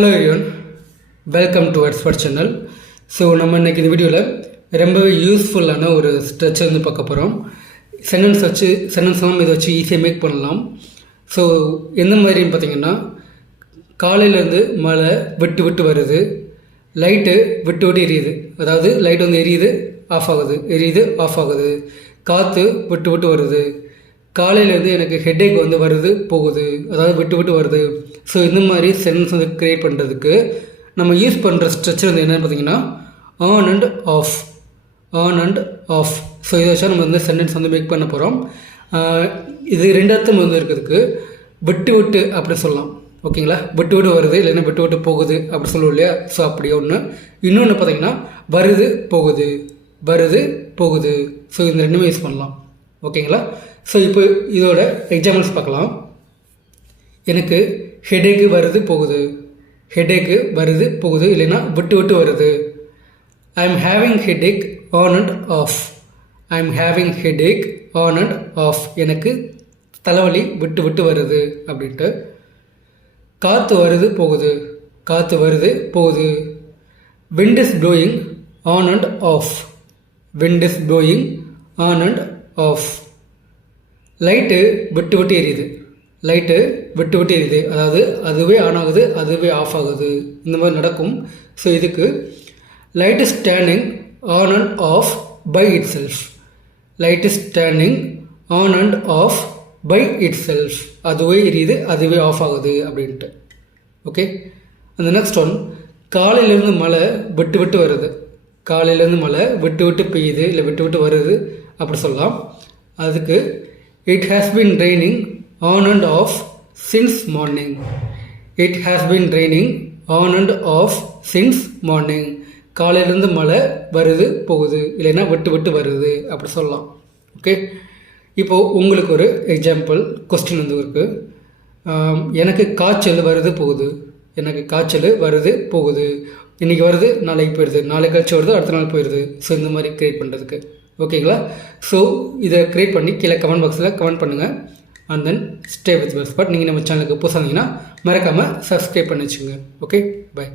Hello everyone, welcome to expert channel. So நம்ம இன்றைக்கி இந்த வீடியோவில் ரொம்பவே யூஸ்ஃபுல்லான ஒரு ஸ்ட்ரெச்சை வந்து பார்க்க போகிறோம். சென்டென்ஸ்லாம் இதை வச்சு ஈஸியாக மேக் பண்ணலாம். ஸோ எந்த மாதிரின்னு பார்த்தீங்கன்னா, காலையிலேருந்து மழை விட்டு விட்டு வருது, லைட்டு விட்டு விட்டு எரியுது, அதாவது லைட் வந்து எரியுது ஆஃப் ஆகுது, எரியுது ஆஃப் ஆகுது, காற்று விட்டு விட்டு வருது, காலையிலேருந்து எனக்கு ஹெட்டேக் வந்து வருது போகுது, அதாவது விட்டு விட்டு வருது. ஸோ இந்த மாதிரி சென்டென்ஸ் வந்து க்ரியேட் பண்ணுறதுக்கு நம்ம யூஸ் பண்ணுற ஸ்ட்ரக்சர் வந்து என்னென்னு பார்த்தீங்கன்னா on and of, on and of. So இதை வச்சா நம்ம வந்து சென்டென்ஸ் வந்து மேக் பண்ண போகிறோம். இது ரெண்டு அர்த்தம் வந்து இருக்கிறதுக்கு விட்டு விட்டு அப்படி சொல்லலாம், ஓகேங்களா? விட்டு விட்டு வருது, இல்லைன்னா விட்டு விட்டு போகுது அப்படி சொல்லுவோம் இல்லையா? ஸோ அப்படி ஒன்று. இன்னொன்று பார்த்தீங்கன்னா வருது போகுது, வருது போகுது. ஸோ இந்த ரெண்டுமே யூஸ் பண்ணலாம், ஓகேங்களா? ஸோ இப்போ இதோட எக்ஸாம்பிள்ஸ் பார்க்கலாம். எனக்கு ஹெடேக்கு வருது போகுது, ஹெடேக்கு வருது போகுது, இல்லைன்னா விட்டு விட்டு வருது. I am having headache on and of, I am having headache on and of. எனக்கு தலைவலி விட்டு விட்டு வருது அப்படின்ட்டு. காற்று வருது போகுது, காற்று வருது போகுது. Wind is blowing on and of, wind is blowing on and of. Light விட்டு விட்டு எரியுது, லைட்டு விட்டு விட்டு எரியுது, அதாவது அதுவே ஆன் ஆகுது, அதுவே ஆஃப் ஆகுது, இந்த மாதிரி நடக்கும். ஸோ இதுக்கு light is standing on and off by itself, light is standing on and off by itself, அதுவே எரியுது, அதுவே ஆஃப் ஆகுது அப்படின்ட்டு. ஓகே, அந்த நெக்ஸ்ட் ஒன், காலையிலேருந்து மழை விட்டு விட்டு வருது, காலையிலேருந்து மழை விட்டு விட்டு பெய்யுது, இல்லை விட்டு விட்டு வருது அப்படி சொல்லலாம். அதுக்கு it has been raining on and off since morning, it has been raining on and off since morning. காலையிலேருந்து மழை வருது போகுது, இல்லைன்னா விட்டு விட்டு வருது அப்படி சொல்லலாம். ஓகே, இப்போது உங்களுக்கு ஒரு எக்ஸாம்பிள் கொஸ்டின் வந்து இருக்குது. எனக்கு காய்ச்சல் வருது போகுது, எனக்கு காய்ச்சல் வருது போகுது, இன்றைக்கி வருது நாளைக்கு போயிடுது, நாளைக்கு கழிச்சு வருது அடுத்த நாள் போயிடுது. ஸோ இந்த மாதிரி க்ரியேட் பண்ணுறதுக்கு, ஓகேங்களா? ஸோ இதை க்ரியேட் பண்ணி கீழே கமெண்ட் பாக்ஸில் கமெண்ட் பண்ணுங்கள். And then stay with expert. நீங்கள் நம்ம சேனலுக்கு புதுசாக இருந்தீங்கன்னா மறக்காமல் சப்ஸ்கிரைப் பண்ணி வச்சுங்க. Okay, by.